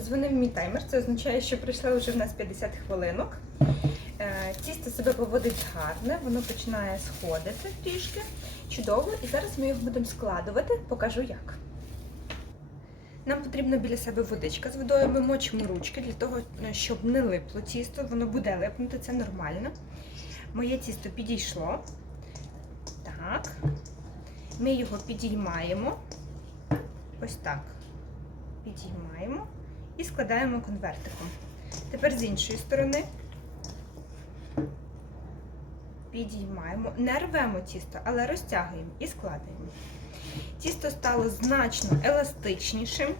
Дзвонив мій таймер, це означає, що пройшло вже в нас 50 хвилинок. Е, Тісто себе поводить гарне, воно починає сходити трішки. Чудово. І зараз ми його будемо складувати, покажу як. Нам потрібна біля себе водичка з водою. Ми мочимо ручки для того, е, щоб не липло тісто. Воно буде липнути, це нормально. Моє тісто підійшло. Так. Ми його підіймаємо. Ось так. Підіймаємо і складаємо конвертиком. Тепер з іншої сторони підіймаємо, не рвемо тісто, але розтягуємо і складаємо. Тісто стало значно еластичнішим.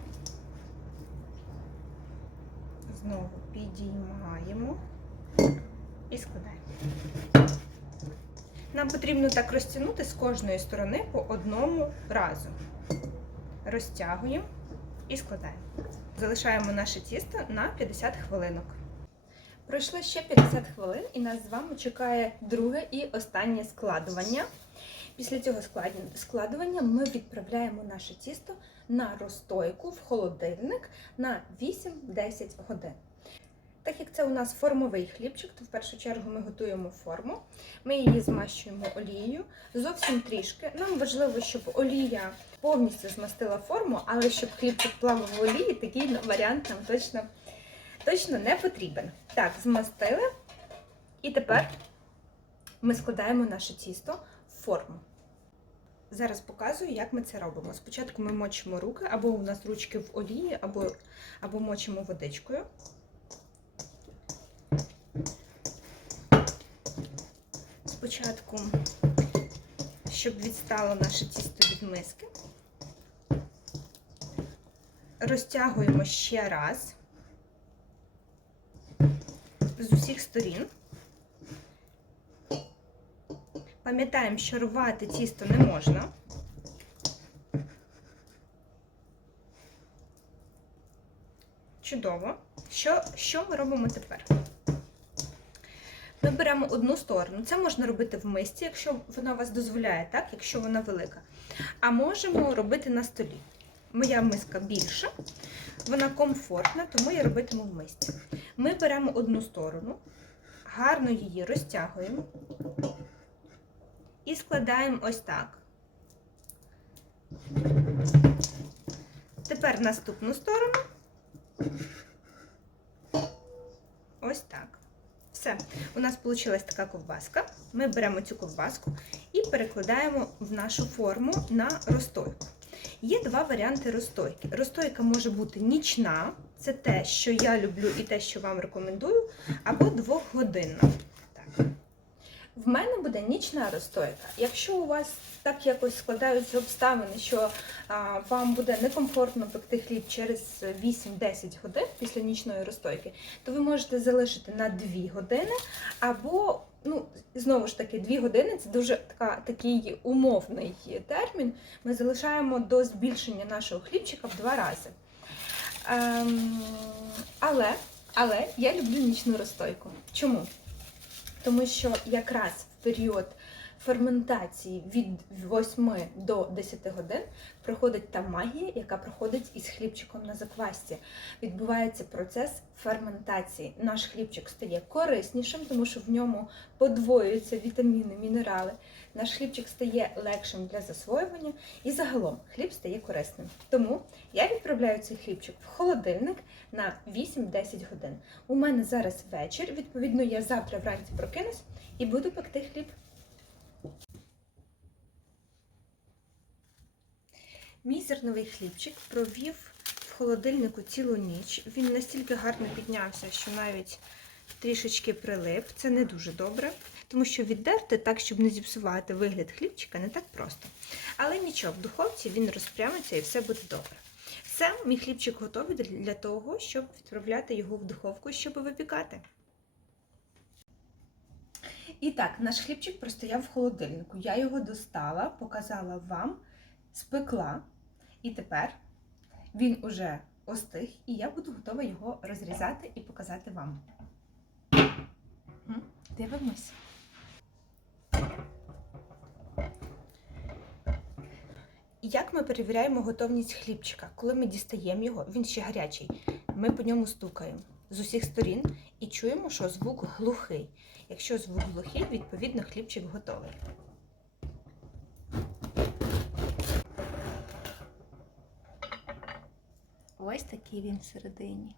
Знову підіймаємо і складаємо. Нам потрібно так розтягнути з кожної сторони по одному разу. Розтягуємо і складаємо. Залишаємо наше тісто на 50 хвилинок. Пройшло ще 50 хвилин і нас з вами чекає друге і останнє складування. Після цього складування ми відправляємо наше тісто на розстойку в холодильник на 8-10 годин. Це у нас формовий хлібчик, то в першу чергу ми готуємо форму. Ми її змащуємо олією. Зовсім трішки. Нам важливо, щоб олія повністю змастила форму, але щоб хлібчик плавав в олії, такий варіант нам точно, точно не потрібен. Так, змастили. І тепер ми складаємо наше тісто в форму. Зараз показую, як ми це робимо. Спочатку ми мочимо руки, або у нас ручки в олії, або, або мочимо водичкою. Спочатку, щоб відстало наше тісто від миски, розтягуємо ще раз з усіх сторін. Пам'ятаємо, що рвати тісто не можна. Чудово. Що, що ми робимо тепер? Беремо одну сторону. Це можна робити в мисці, якщо вона вас дозволяє, так, якщо вона велика. А можемо робити на столі. Моя миска більша, вона комфортна, тому я робитиму в мисці. Ми беремо одну сторону, гарно її розтягуємо і складаємо ось так. Тепер наступну сторону. Ось так. Все, у нас вийшла така ковбаска. Ми беремо цю ковбаску і перекладаємо в нашу форму на розстойку. Є два варіанти розстойки. Розстойка може бути нічна, це те, що я люблю і те, що вам рекомендую, або двохгодинна. В мене буде нічна розстойка. Якщо у вас так якось складаються обставини, що а, вам буде некомфортно пекти хліб через 8-10 годин після нічної розстойки, то ви можете залишити на 2 години, або, ну, знову ж таки, 2 години це дуже така, такий умовний термін. Ми залишаємо до збільшення нашого хлібчика в два рази. Ем, але, але я люблю нічну розстойку. Чому? Тому що якраз в період ферментації від 8 до 10 годин проходить та магія, яка проходить із хлібчиком на заквасці. Відбувається процес ферментації. Наш хлібчик стає кориснішим, тому що в ньому подвоюються вітаміни, мінерали. Наш хлібчик стає легшим для засвоювання і загалом хліб стає корисним. Тому я відправляю цей хлібчик в холодильник на 8-10 годин. У мене зараз вечір, відповідно, я завтра вранці прокинусь і буду пекти хліб. Мій зерновий хлібчик провів в холодильнику цілу ніч. Він настільки гарно піднявся, що навіть трішечки прилип. Це не дуже добре, тому що віддерти так, щоб не зіпсувати вигляд хлібчика, не так просто. Але нічого, в духовці він розпрямиться і все буде добре. Все, мій хлібчик готовий для того, щоб відправляти його в духовку, щоб випікати. І так, наш хлібчик простояв в холодильнику. Я його достала, показала вам, спекла. І тепер він уже остиг, і я буду готова його розрізати і показати вам. Дивимось. Як ми перевіряємо готовність хлібчика? Коли ми дістаємо його, він ще гарячий. ми по ньому стукаємо з усіх сторін і чуємо, що звук глухий. Якщо звук глухий, відповідно хлібчик готовий. Ось такий він всередині.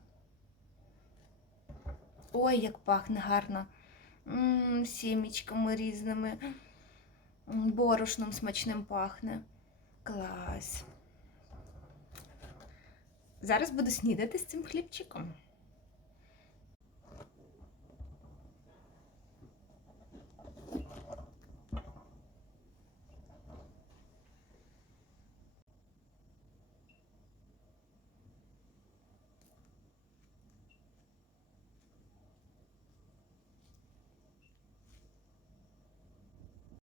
Ой, як пахне гарно. М, Сімічками різними. Борошном смачним пахне. Клас. Зараз буду снідати з цим хлібчиком.